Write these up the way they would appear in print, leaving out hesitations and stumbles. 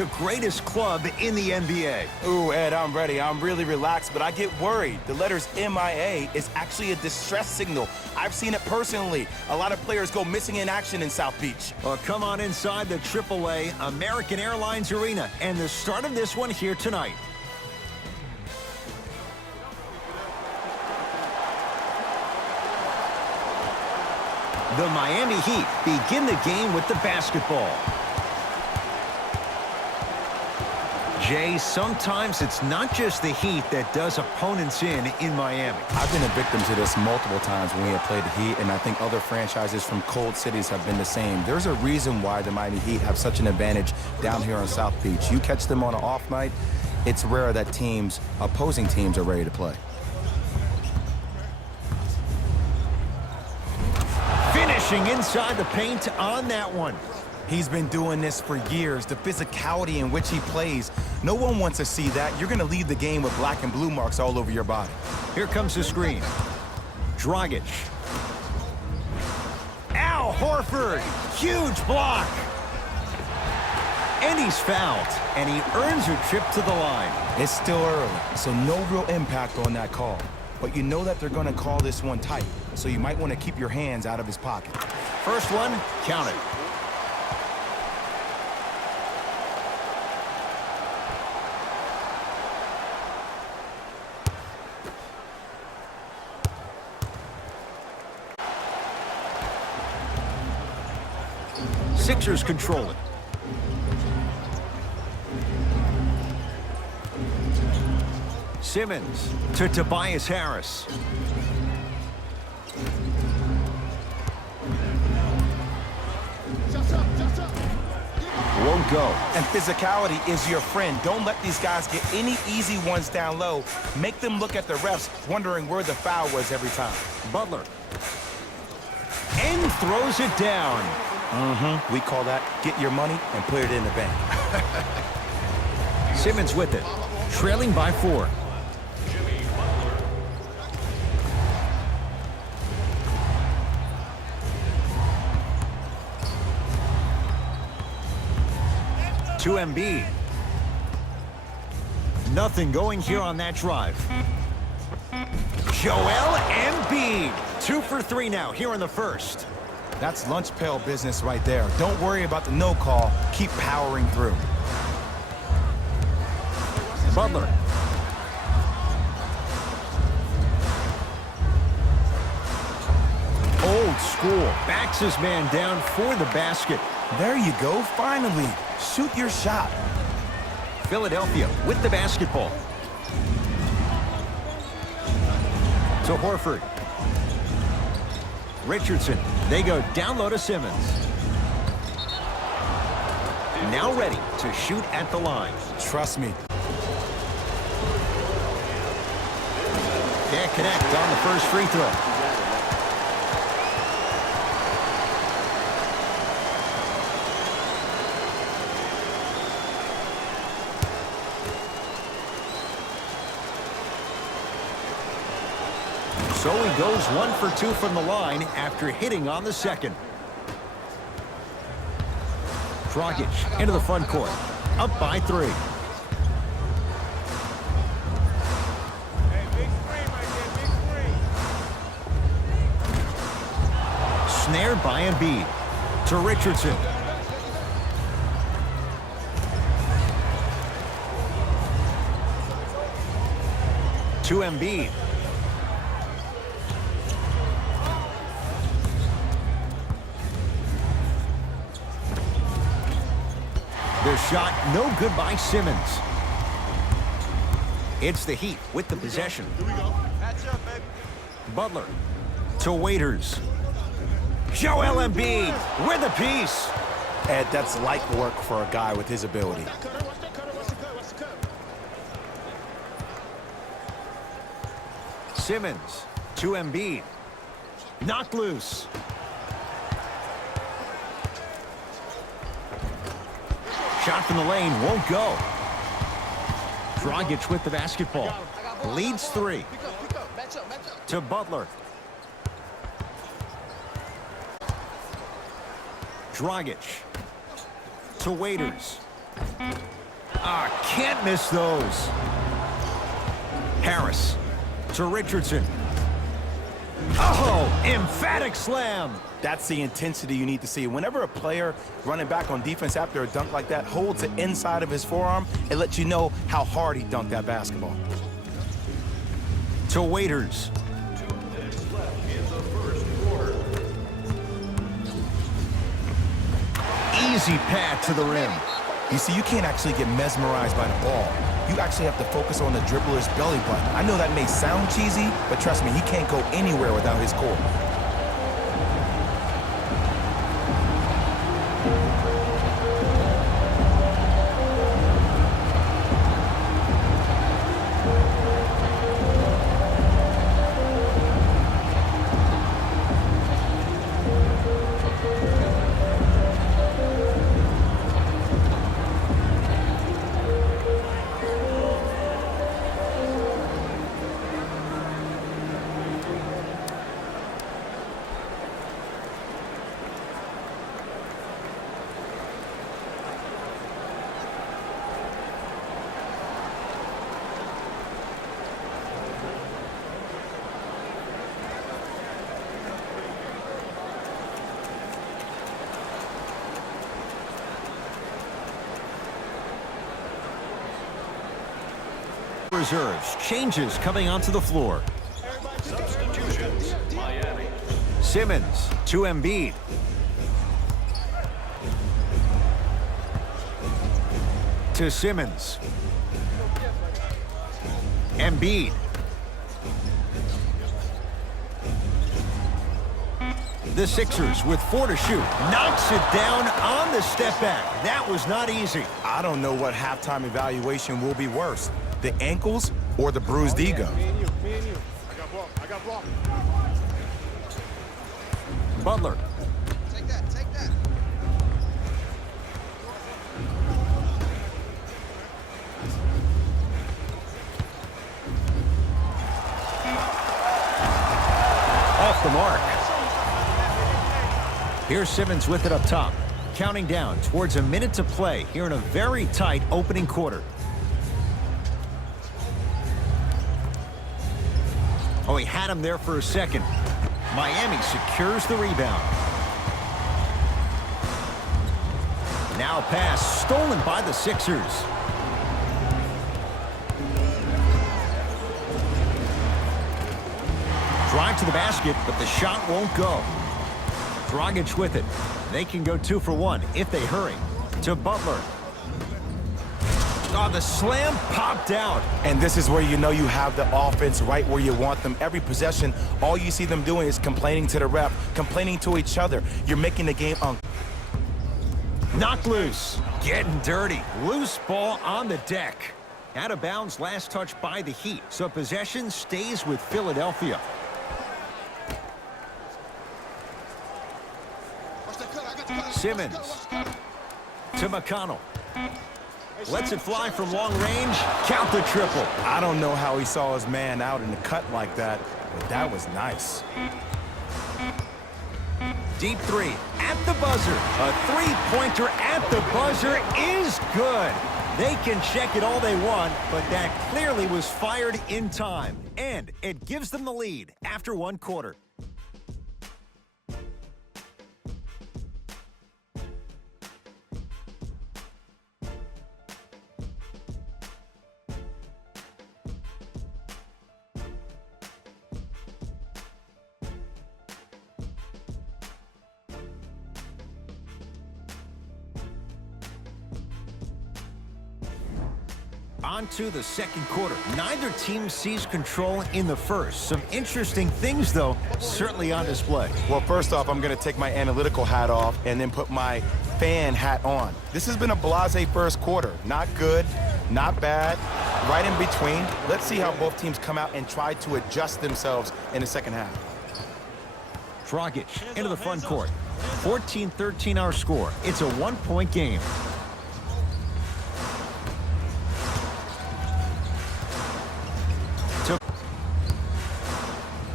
the greatest club in the NBA. Ooh, Ed, I'm ready. I'm really relaxed, but I get worried. The letters MIA is actually a distress signal. I've seen it personally. A lot of players go missing in action in South Beach. Well, come on inside the AAA American Airlines Arena and the start of this one here tonight. The Miami Heat begin the game with the basketball. Jay, sometimes it's not just the Heat that does opponents in Miami. I've been a victim to this multiple times when we have played the Heat, and I think other franchises from cold cities have been the same. There's a reason why the Miami Heat have such an advantage down here on South Beach. You catch them on an off night, it's rare that opposing teams are ready to play. Finishing inside the paint on that one. He's been doing this for years. The physicality in which he plays, no one wants to see that. You're going to leave the game with black and blue marks all over your body. Here comes the screen. Dragic. Al Horford. Huge block. And he's fouled. And he earns a trip to the line. It's still early, so no real impact on that call. But you know that they're going to call this one tight, so you might want to keep your hands out of his pocket. First one, count it. Sixers control it. Simmons to Tobias Harris. Won't go. And physicality is your friend. Don't let these guys get any easy ones down low. Make them look at the refs, wondering where the foul was every time. Butler. And throws it down. We call that get your money and put it in the bank. Simmons with it. Trailing by 4. To Embiid. Nothing going here on that drive. Joel Embiid. 2 for 3 now here in the first. That's lunch pail business right there. Don't worry about the no call. Keep powering through. Butler. Old school. Backs his man down for the basket. There you go. Finally. Shoot your shot. Philadelphia with the basketball. To Horford. Richardson. They go down low to Simmons. Now ready to shoot at the line. Trust me. Can't connect on the first free throw. So he goes 1 for 2 from the line after hitting on the second. Dragic into the front court. Up by 3. Snared by Embiid. To Richardson. To Embiid. The shot no good by Simmons. It's the Heat with the possession. Here we go. Patch up, baby. Butler to Waiters. Joel Embiid with a piece. Ed, that's light work for a guy with his ability. Simmons to Embiid. Knocked loose. Shot from the lane won't go. Dragic with the basketball. Leads 3. To Butler. Dragic. To Waiters. can't miss those. Harris to Richardson. Oh, emphatic slam. That's the intensity you need to see. Whenever a player running back on defense after a dunk like that holds the inside of his forearm, it lets you know how hard he dunked that basketball. To Waiters. Easy path to the rim. You see, you can't actually get mesmerized by the ball. You actually have to focus on the dribbler's belly button. I know that may sound cheesy, but trust me, he can't go anywhere without his core. Reserves. Changes coming onto the floor. Substitutions. Miami. Simmons to Embiid. To Simmons. Embiid. The Sixers with 4 to shoot. Knocks it down on the step back. That was not easy. I don't know what halftime evaluation will be worse, the ankles or the bruised ego. Me and you. I got ball. Butler. Take that. Off the mark. Here's Simmons with it up top. Counting down towards a minute to play here in a very tight opening quarter. Oh, he had him there for a second. Miami secures the rebound. Now a pass stolen by the Sixers. Drive to the basket, but the shot won't go. Dragic with it. They can go 2 for 1 if they hurry. To Butler. Oh, the slam popped out. And this is where you know you have the offense right where you want them. Every possession, all you see them doing is complaining to the ref, complaining to each other. You're making the game Knocked loose. Getting dirty. Loose ball on the deck. Out of bounds, last touch by the Heat. So possession stays with Philadelphia. Simmons to McConnell. Lets it fly from long range. Count the triple. I don't know how he saw his man out in the cut like that, but that was nice. Deep three at the buzzer. A three-pointer at the buzzer is good. They can check it all they want, but that clearly was fired in time. And it gives them the lead after 1 quarter. On to the second quarter. Neither team sees control in the first. Some interesting things, though, certainly on display. Well, first off, I'm going to take my analytical hat off and then put my fan hat on. This has been a blasé first quarter. Not good, not bad, right in between. Let's see how both teams come out and try to adjust themselves in the second half. Dragic into the front court. 14-13 our score. It's a 1-point game.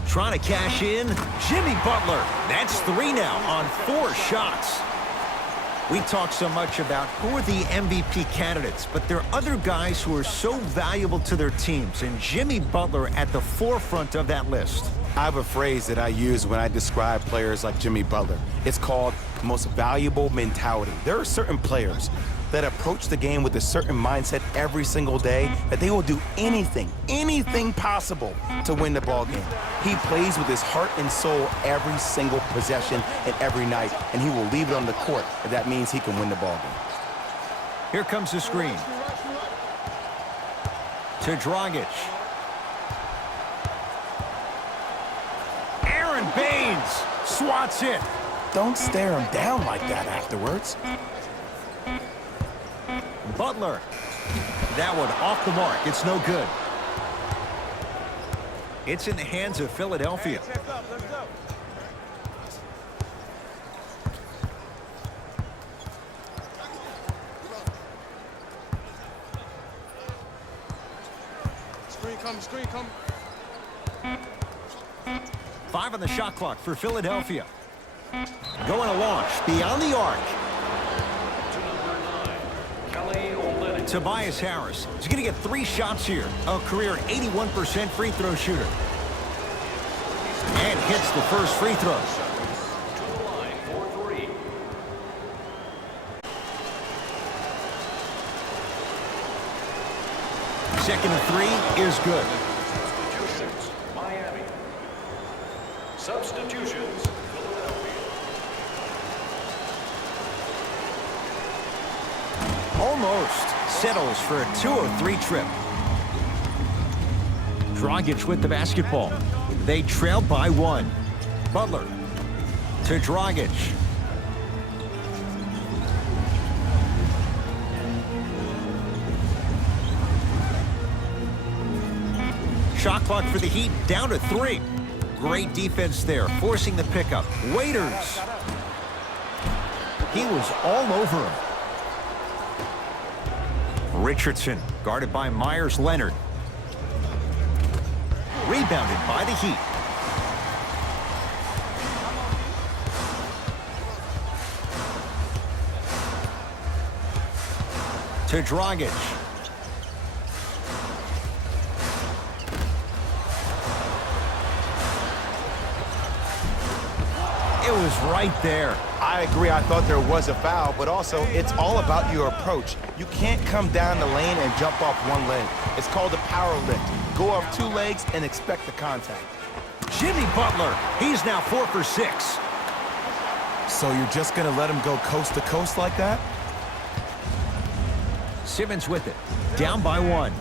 Trying to cash in, Jimmy Butler. That's 3 now on 4 shots. We talk so much about who are the MVP candidates, but there are other guys who are so valuable to their teams, and Jimmy Butler at the forefront of that list. I have a phrase that I use when I describe players like Jimmy Butler. It's called most valuable mentality. There are certain players that approach the game with a certain mindset every single day that they will do anything possible to win the ball game. He plays with his heart and soul every single possession and every night, and he will leave it on the court if that means he can win the ball game. Here comes the screen. To Dragic. Aaron Baines swats it. Don't stare him down like that afterwards. Butler. That one off the mark. It's no good. It's in the hands of Philadelphia. Screen come. 5 on the shot clock for Philadelphia. Going to launch beyond the arc. Tobias Harris. He's going to get 3 shots here. A career 81% free throw shooter. And hits the first free throw. To the line for 3. Second and 3 is good. Substitutions, Miami. Substitutions, Philadelphia. Almost settles for a 2-3 trip. Dragic with the basketball. They trail by 1. Butler to Dragic. Shot clock for the Heat down to 3. Great defense there, forcing the pickup. Waiters. He was all over him. Richardson, guarded by Myers Leonard. Rebounded by the Heat. To Dragic. It was right there. I agree. I thought there was a foul, but also it's all about your approach. You can't come down the lane and jump off one leg. It's called a power lift. Go off 2 legs and expect the contact. Jimmy Butler, he's now 4 for 6. So you're just going to let him go coast to coast like that? Simmons with it, down by 1.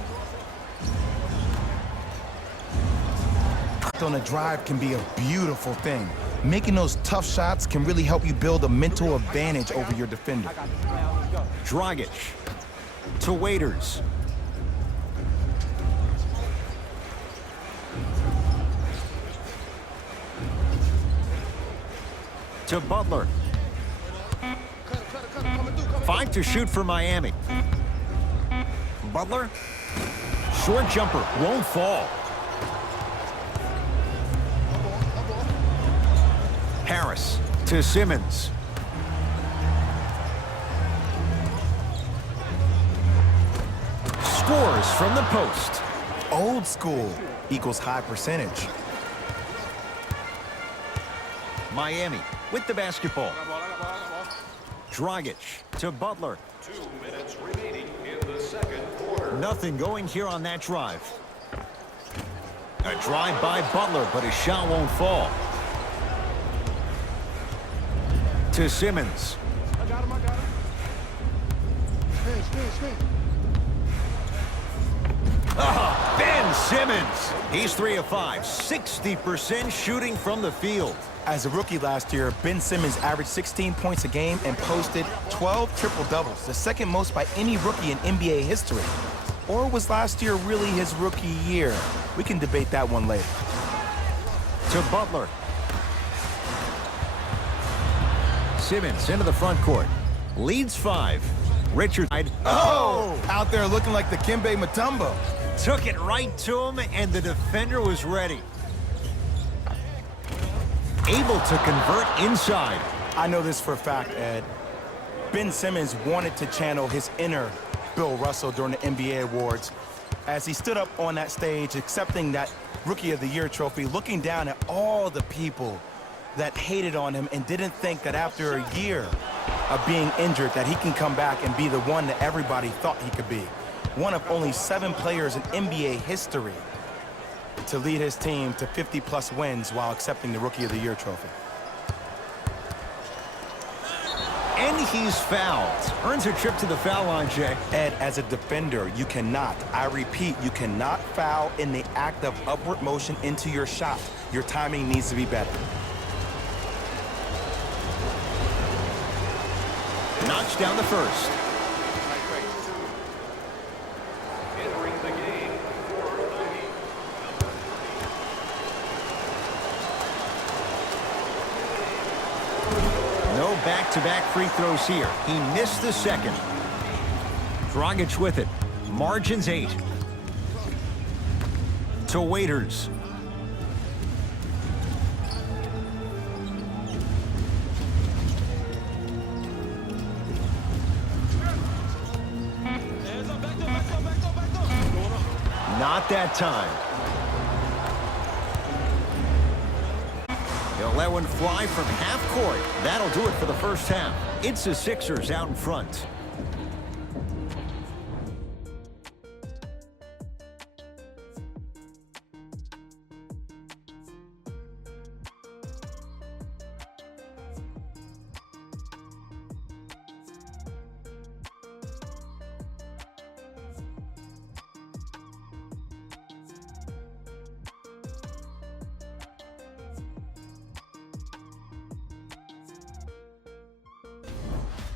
On a drive can be a beautiful thing. Making those tough shots can really help you build a mental advantage over your defender. Dragic to Waiters. To Butler. 5 to shoot for Miami. Butler. Short jumper, won't fall. Harris to Simmons. Scores from the post. Old school equals high percentage. Miami with the basketball. Dragic to Butler. 2 minutes remaining in the second quarter. Nothing going here on that drive. A drive by Butler, but his shot won't fall. To Simmons. I got him. Spin. Ben Simmons. He's 3 of 5. 60% shooting from the field. As a rookie last year, Ben Simmons averaged 16 points a game and posted 12 triple-doubles, the second most by any rookie in NBA history. Or was last year really his rookie year? We can debate that one later. To Butler. Simmons into the front court. Leads 5. Richard. Oh! Out there looking like the Kimbe Mutombo. Took it right to him, and the defender was ready. Able to convert inside. I know this for a fact, Ed. Ben Simmons wanted to channel his inner Bill Russell during the NBA awards as he stood up on that stage accepting that Rookie of the Year trophy, looking down at all the people that hated on him and didn't think that after a year of being injured that he can come back and be the one that everybody thought he could be. One of only 7 players in NBA history to lead his team to 50-plus wins while accepting the Rookie of the Year trophy. And he's fouled. Earns a trip to the foul line, Jay. Ed, as a defender, you cannot, I repeat, you cannot foul in the act of upward motion into your shot. Your timing needs to be better. Knocks down the first. Entering the game for the Heat, number 20. No back-to-back free throws here. He missed the second. Dragic with it. Margins 8. To Waiters. Not that time. He'll let one fly from half court. That'll do it for the first half. It's the Sixers out in front.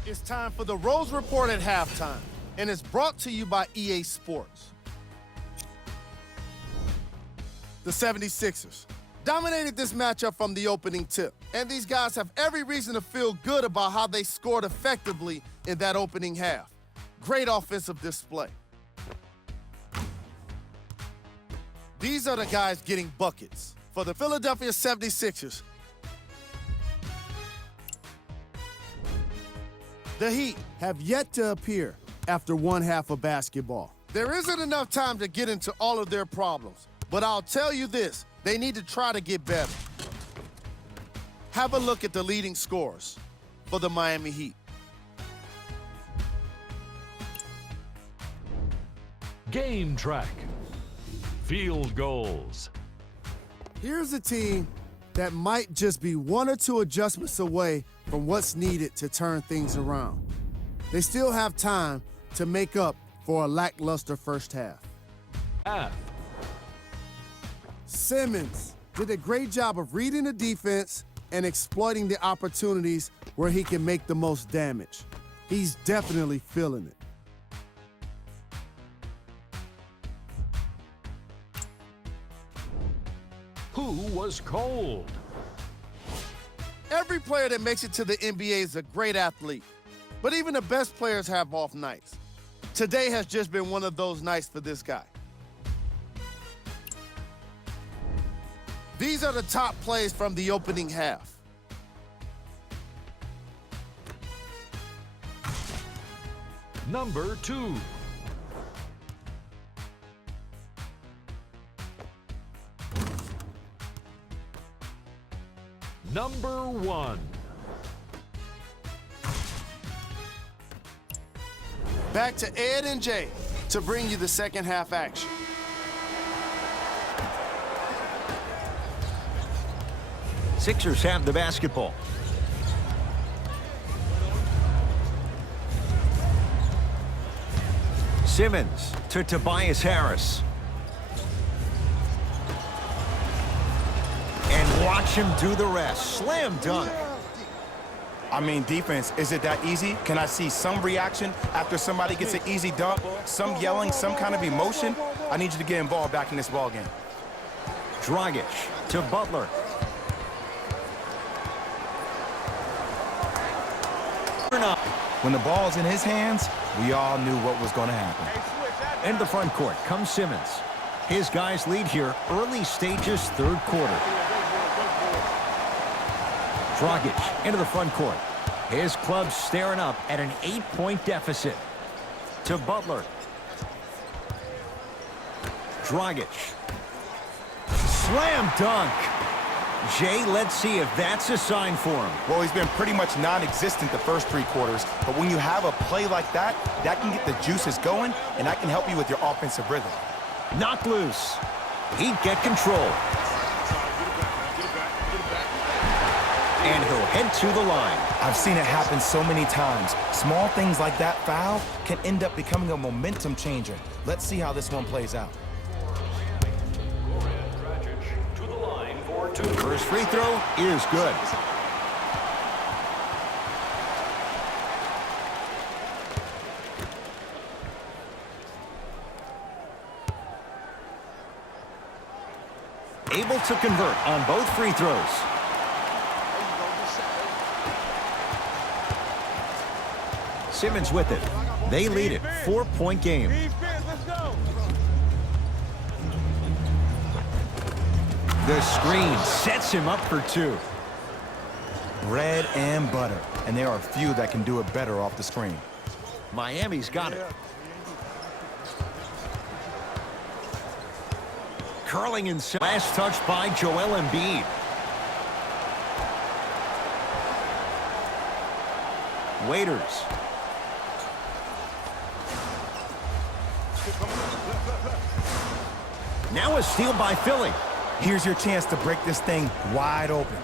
It's time for the Rose Report at halftime, and it's brought to you by EA Sports. The 76ers dominated this matchup from the opening tip, and these guys have every reason to feel good about how they scored effectively in that opening half. Great offensive display. These are the guys getting buckets for the Philadelphia 76ers. The Heat have yet to appear after one half of basketball. There isn't enough time to get into all of their problems, but I'll tell you this, they need to try to get better. Have a look at the leading scorers for the Miami Heat. Game track. Field goals. Here's a team that might just be 1 or 2 adjustments away from what's needed to turn things around. They still have time to make up for a lackluster first half. F. Simmons did a great job of reading the defense and exploiting the opportunities where he can make the most damage. He's definitely feeling it. Who was cold? Every player that makes it to the NBA is a great athlete, but even the best players have off nights. Today has just been one of those nights for this guy. These are the top plays from the opening half. Number 2. Number 1. Back to Ed and Jay to bring you the second half action. Sixers have the basketball. Simmons to Tobias Harris. And watch him do the rest. Slam dunk. I mean, defense, is it that easy? Can I see some reaction after somebody gets an easy dunk? Some yelling, some kind of emotion? I need you to get involved back in this ball game. Dragic to Butler. When the ball's in his hands, we all knew what was going to happen. Into the front court comes Simmons. His guys lead here, early stages, third quarter. Dragic into the front court. His club's staring up at an 8-point deficit. To Butler. Dragic. Slam dunk. Jay, let's see if that's a sign for him. Well, he's been pretty much non-existent the first 3 quarters, but when you have a play like that, that can get the juices going, and that can help you with your offensive rhythm. Knocked loose. He'd get control. And he'll head to the line. I've seen it happen so many times. Small things like that foul can end up becoming a momentum changer. Let's see how this one plays out. To the line for 2. First free throw is good. Able to convert on both free throws. Simmons with it. They lead it. 4-point game. The screen sets him up for 2. Bread and butter, and there are few that can do it better off the screen. Miami's got it. Curling inside. Last touch by Joel Embiid. Waiters. Now a steal by Philly. Here's your chance to break this thing wide open.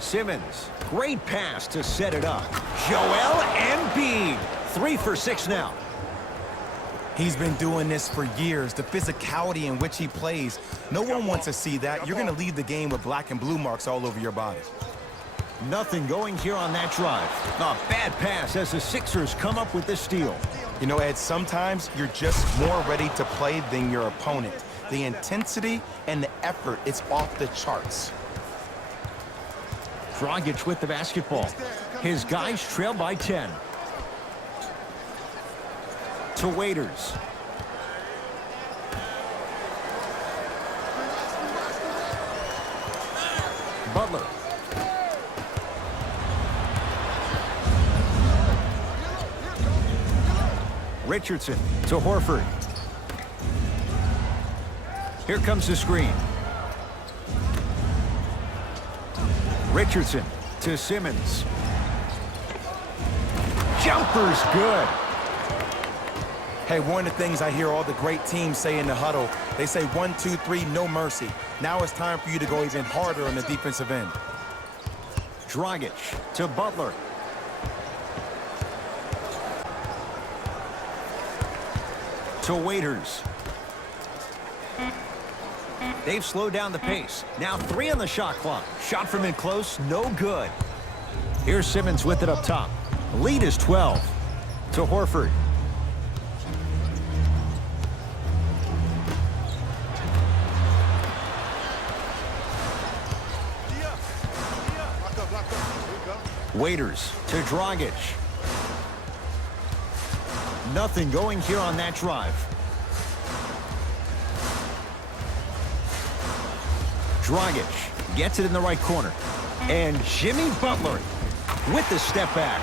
Simmons, great pass to set it up. Joel Embiid, 3 for 6 now. He's been doing this for years. The physicality in which he plays, no one wants to see that. You're going to leave the game with black and blue marks all over your body. Nothing going here on that drive. A bad pass as the Sixers come up with the steal. You know, Ed, sometimes you're just more ready to play than your opponent. The intensity and the effort is off the charts. Dragic with the basketball. His guys trail by 10. To Waiters. Butler. Richardson to Horford. Here comes the screen. Richardson to Simmons. Jumper's good. Hey, one of the things I hear all the great teams say in the huddle, they say 1, 2, 3, no mercy. Now it's time for you to go even harder on the defensive end. Dragic to Butler. To Waiters. They've slowed down the pace. Now 3 on the shot clock. Shot from in close, no good. Here's Simmons with it up top. Lead is 12. To Horford. Waiters to Dragic. Nothing going here on that drive. Dragic gets it in the right corner. And Jimmy Butler with the step back.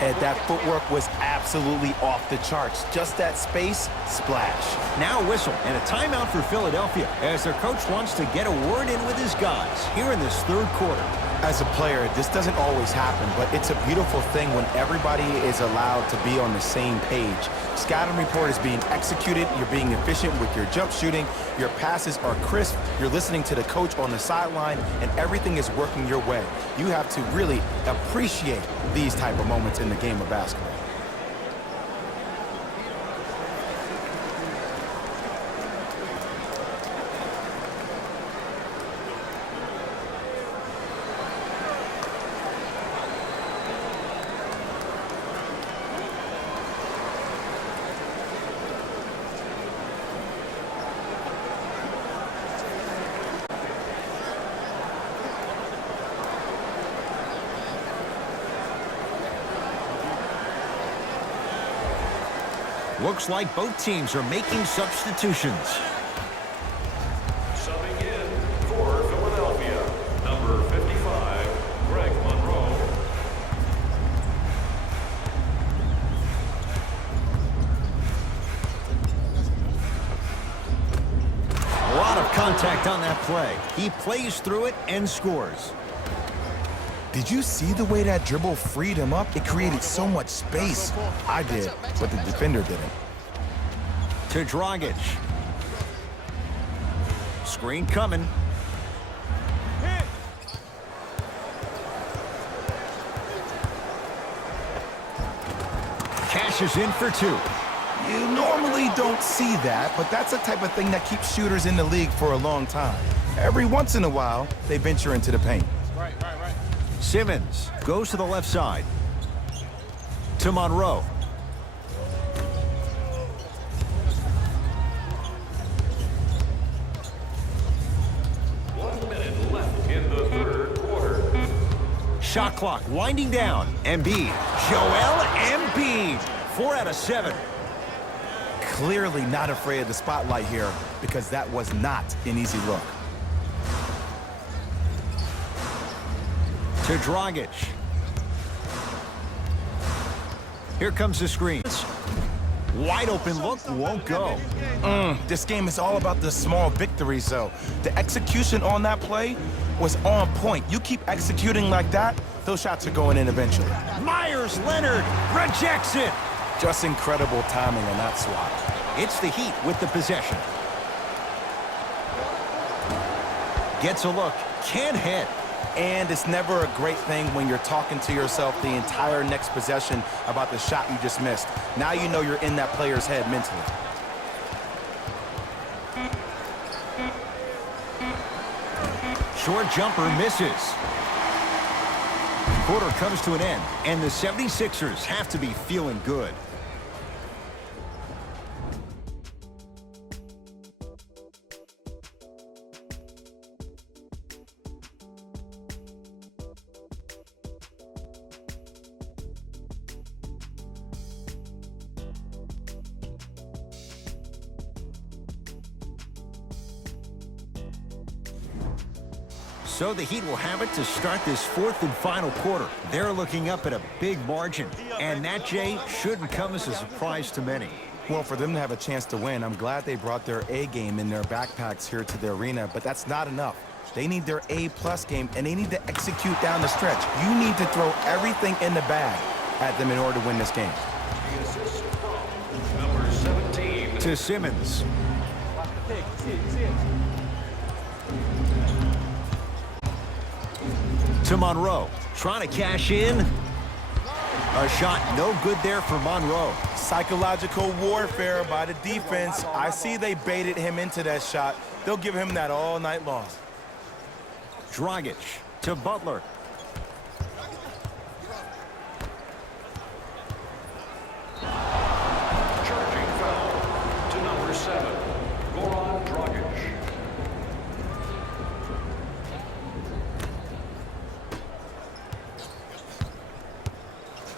Ed, that footwork was absolutely off the charts. Just that space, splash. Now a whistle and a timeout for Philadelphia as their coach wants to get a word in with his guys here in this third quarter. As a player, this doesn't always happen, but it's a beautiful thing when everybody is allowed to be on the same page. Scouting report is being executed, you're being efficient with your jump shooting, your passes are crisp, you're listening to the coach on the sideline, and everything is working your way. You have to really appreciate these type of moments in the game of basketball. Looks like both teams are making substitutions. Subbing in for Philadelphia, number 55, Greg Monroe. contact on that play. He plays through it and scores. Did you see the way that dribble freed him up? It created so much space. I did, but the defender didn't. To Dragic. Screen coming. Cashes in for two. You normally don't see that, but that's the type of thing that keeps shooters in the league for a long time. Every once in a while, they venture into the paint. Right. Simmons goes to the left side. To Monroe. In the third quarter. Shot clock winding down. Embiid. Joel Embiid. 4 out of 7. Clearly not afraid of the spotlight here because that was not an easy look. To Dragic. Here comes the screen. Wide open look, won't go. This game is all about the small victories, though. The execution on that play was on point. You keep executing like that, those shots are going in eventually. Myers Leonard rejects it. Just incredible timing on that swat. It's the Heat with the possession. Gets a look, can't hit. And it's never a great thing when you're talking to yourself the entire next possession about the shot you just missed. Now you know you're in that player's head mentally. Short jumper misses. Quarter comes to an end, and the 76ers have to be feeling good. So the Heat will have it to start this fourth and final quarter. They're looking up at a big margin, and that, Jay, shouldn't come as a surprise to many. Well, for them to have a chance to win, I'm glad they brought their A game in their backpacks here to the arena, but that's not enough. They need their A+ game, and they need to execute down the stretch. You need to throw everything in the bag at them in order to win this game. The assist from number 17. To Simmons. To Monroe, trying to cash in. A shot no good there for Monroe. Psychological warfare by the defense. I see they baited him into that shot. They'll give him that all night long. Dragic to Butler. Charging foul to number 7. Goran Dragic.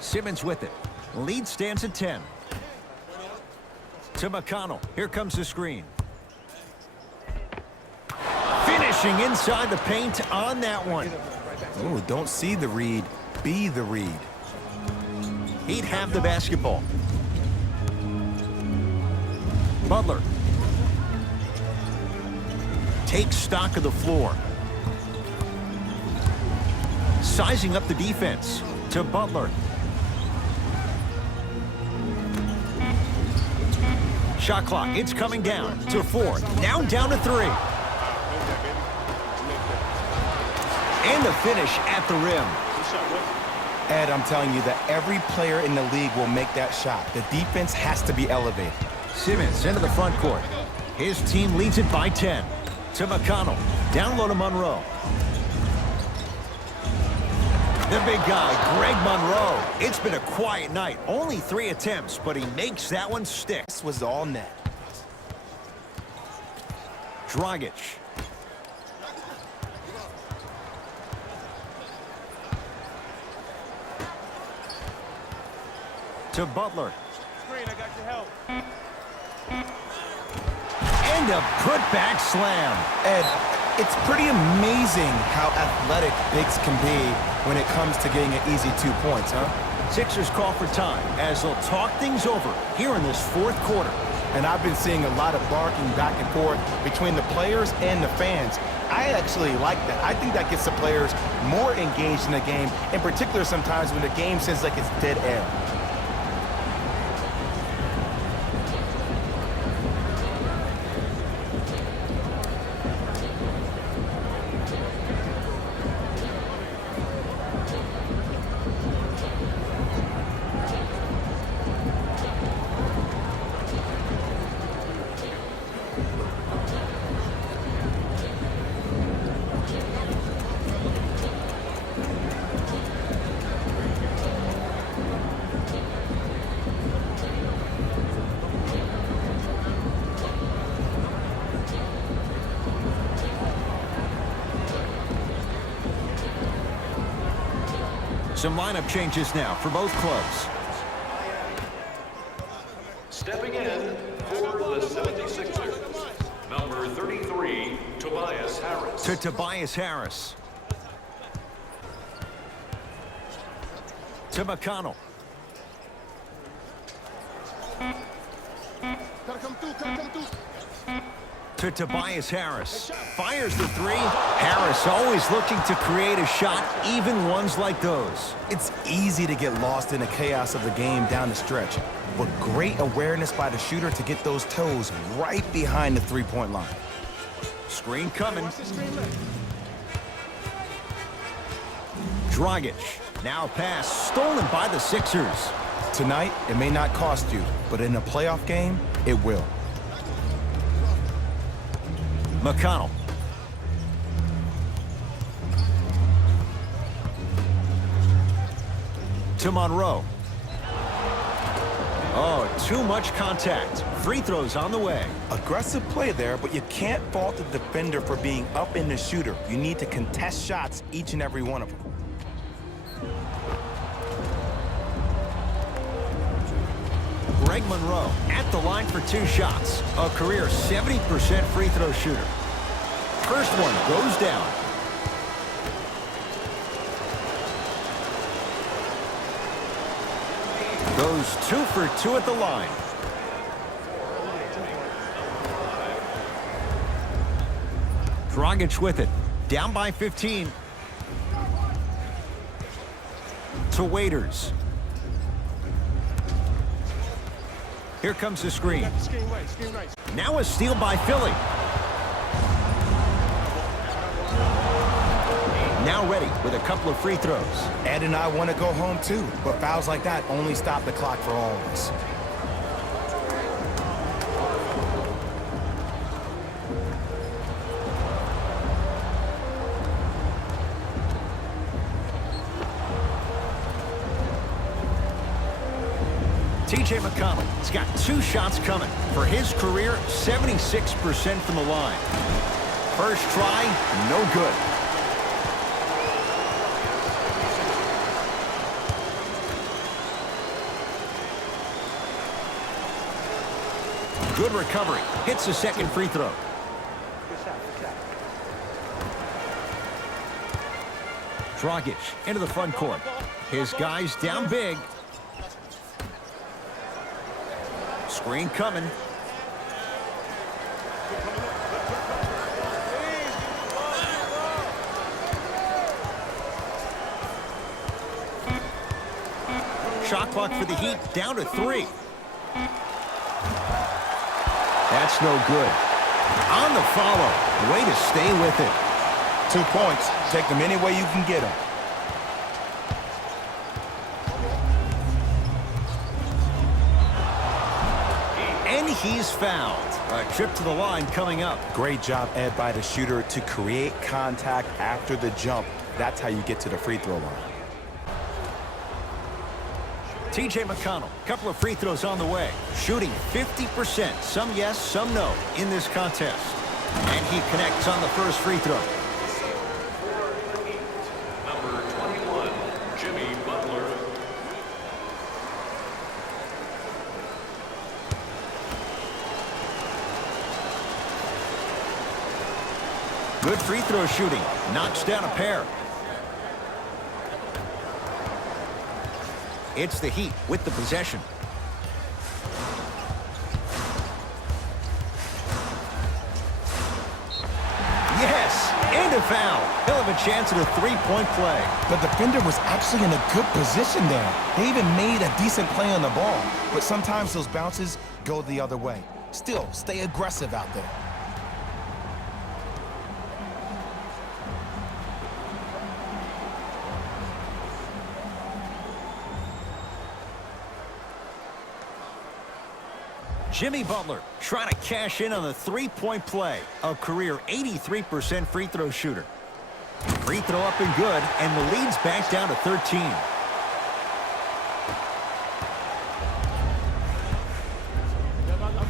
Simmons with it. Lead stands at 10. To McConnell. Here comes the screen. Finishing inside the paint on that one. Ooh, don't see the read, be the read. He'd have the basketball. Butler. Takes stock of the floor. Sizing up the defense. To Butler. Shot clock, it's coming down to 4. Now down to 3. And the finish at the rim. Ed, I'm telling you that every player in the league will make that shot. The defense has to be elevated. Simmons into the front court. His team leads it by 10. To McConnell. Down low to Monroe. The big guy, Greg Monroe. It's been a quiet night. Only 3 attempts, but he makes that one stick. This was all net. Dragic. To Butler. Screen, I got your help. And a putback slam. Ed, it's pretty amazing how athletic bigs can be when it comes to getting an easy 2 points, huh? Sixers call for time as they'll talk things over here in this fourth quarter. And I've been seeing a lot of barking back and forth between the players and the fans. I actually like that. I think that gets the players more engaged in the game, in particular sometimes when the game seems like it's dead air. Some lineup changes now for both clubs. Stepping in for the 76ers, number 33, Tobias Harris. To Tobias Harris. To McConnell. To Tobias Harris. Fires the three. Harris always looking to create a shot, even ones like those. It's easy to get lost in the chaos of the game down the stretch, but great awareness by the shooter to get those toes right behind the three-point line. Screen coming. Dragic. Now pass stolen by the Sixers. Tonight, it may not cost you, but in a playoff game, it will. McConnell. To Monroe. Oh, too much contact. Free throws on the way. Aggressive play there, but you can't fault the defender for being up in the shooter. You need to contest shots, each and every one of them. Greg Monroe at the line for 2 shots. A career 70% free throw shooter. First one goes down. Goes 2 for 2 at the line. Dragic with it. Down by 15. To Waiters. Here comes the screen. Now a steal by Philly. Now ready with a couple of free throws. Ed and I want to go home too, but fouls like that only stop the clock for all of us. TJ McConnell has got 2 shots coming. For his career, 76% from the line. First try, no good. Good recovery. Hits the second free throw. Dragic into the front court. His guys down big. Screen coming. Shot clock for the Heat down to 3. That's no good. On the follow. Way to stay with it. 2 points. Take them any way you can get them. And he's fouled. A trip to the line coming up. Great job, Ed, by the shooter to create contact after the jump. That's how you get to the free throw line. TJ McConnell, couple of free throws on the way. Shooting 50%, some yes, some no, in this contest. And he connects on the first free throw. For the Heat, number 21, Jimmy Butler. Good free throw shooting. Knocks down a pair. It's the Heat with the possession. a foul. He'll have a chance at a three-point play. The defender was actually in a good position there. They even made a decent play on the ball, but sometimes those bounces go the other way. Still, stay aggressive out there. Jimmy Butler trying to cash in on the three-point play. A career 83% free throw shooter. Free throw up and good, and the lead's back down to 13.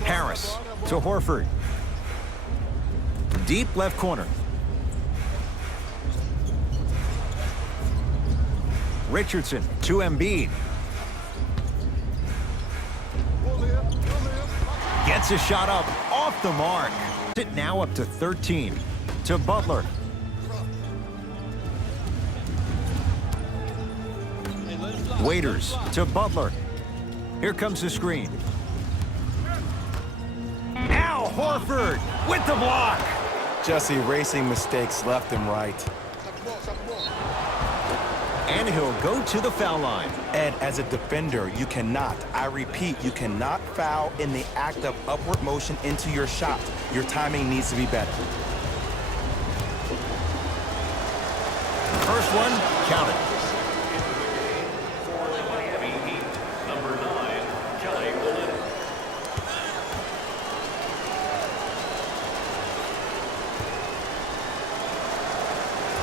Harris to Horford. Deep left corner. Richardson to Embiid. Gets a shot up off the mark. It now up to 13. To Butler. Waiters to Butler. Here comes the screen. Al Horford with the block. Just erasing mistakes left and right. And he'll go to the foul line. Ed, as a defender, you cannot, I repeat, you cannot foul in the act of upward motion into your shot. Your timing needs to be better. First one, count it. For the Miami Heat, number 9, Kelly Olynyk.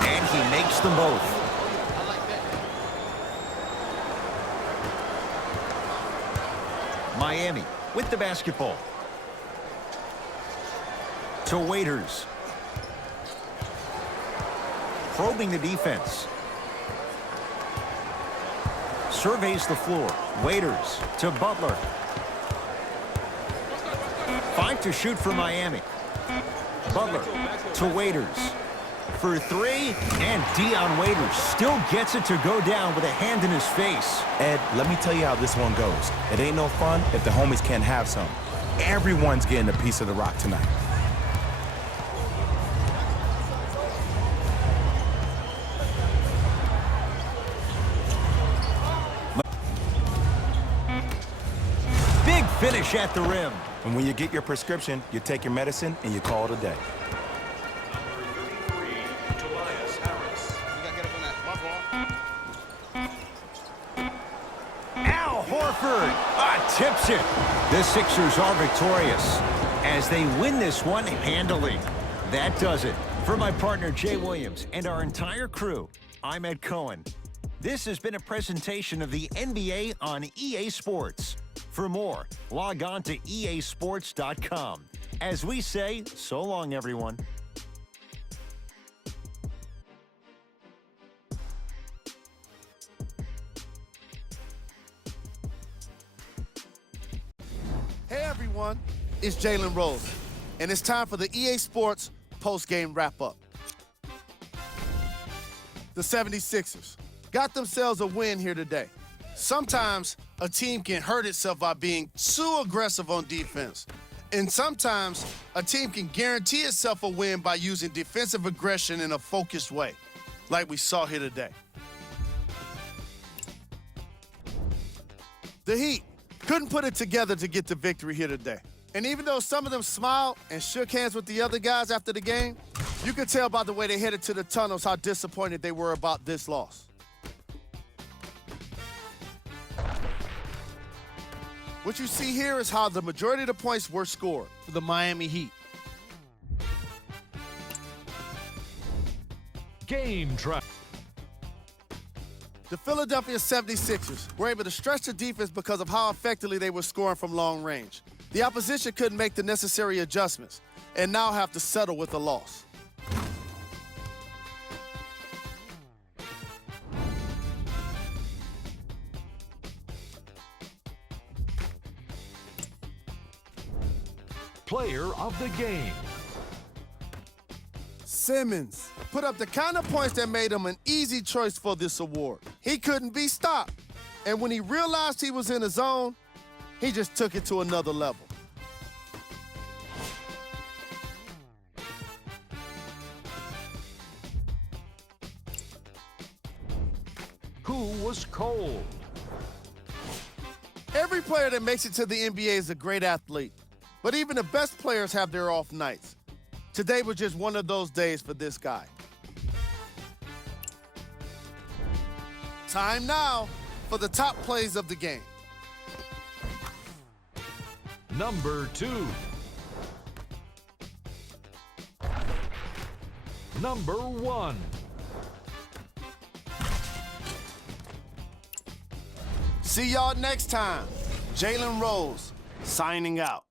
And he makes them both. Miami with the basketball. To Waiters. Probing the defense. Surveys the floor. Waiters to Butler. 5 to shoot for Miami. Butler to Waiters. For 3, and Dion Waiters still gets it to go down with a hand in his face. Ed, let me tell you how this one goes. It ain't no fun if the homies can't have some. Everyone's getting a piece of the rock tonight. Big finish at the rim. And when you get your prescription, you take your medicine and you call it a day. Al Horford tips it. The Sixers are victorious as they win this one handily. That does it. For my partner Jay Williams and our entire crew, I'm Ed Cohen. This has been a presentation of the NBA on EA Sports. For more, log on to easports.com. As we say, so long, everyone. Hey everyone, it's Jalen Rose, and it's time for the EA Sports post-game wrap-up. The 76ers got themselves a win here today. Sometimes a team can hurt itself by being too aggressive on defense, and sometimes a team can guarantee itself a win by using defensive aggression in a focused way, like we saw here today. The Heat couldn't put it together to get the victory here today. And even though some of them smiled and shook hands with the other guys after the game, you could tell by the way they headed to the tunnels how disappointed they were about this loss. What you see here is how the majority of the points were scored for the Miami Heat. Game track. The Philadelphia 76ers were able to stretch the defense because of how effectively they were scoring from long range. The opposition couldn't make the necessary adjustments and now have to settle with a loss. Player of the game. Simmons put up the kind of points that made him an easy choice for this award. He couldn't be stopped. And when he realized he was in his zone, he just took it to another level. Who was cold? Every player that makes it to the NBA is a great athlete, but even the best players have their off nights. Today was just one of those days for this guy. Time now for the top plays of the game. Number 2. Number 1. See y'all next time. Jalen Rose, signing out.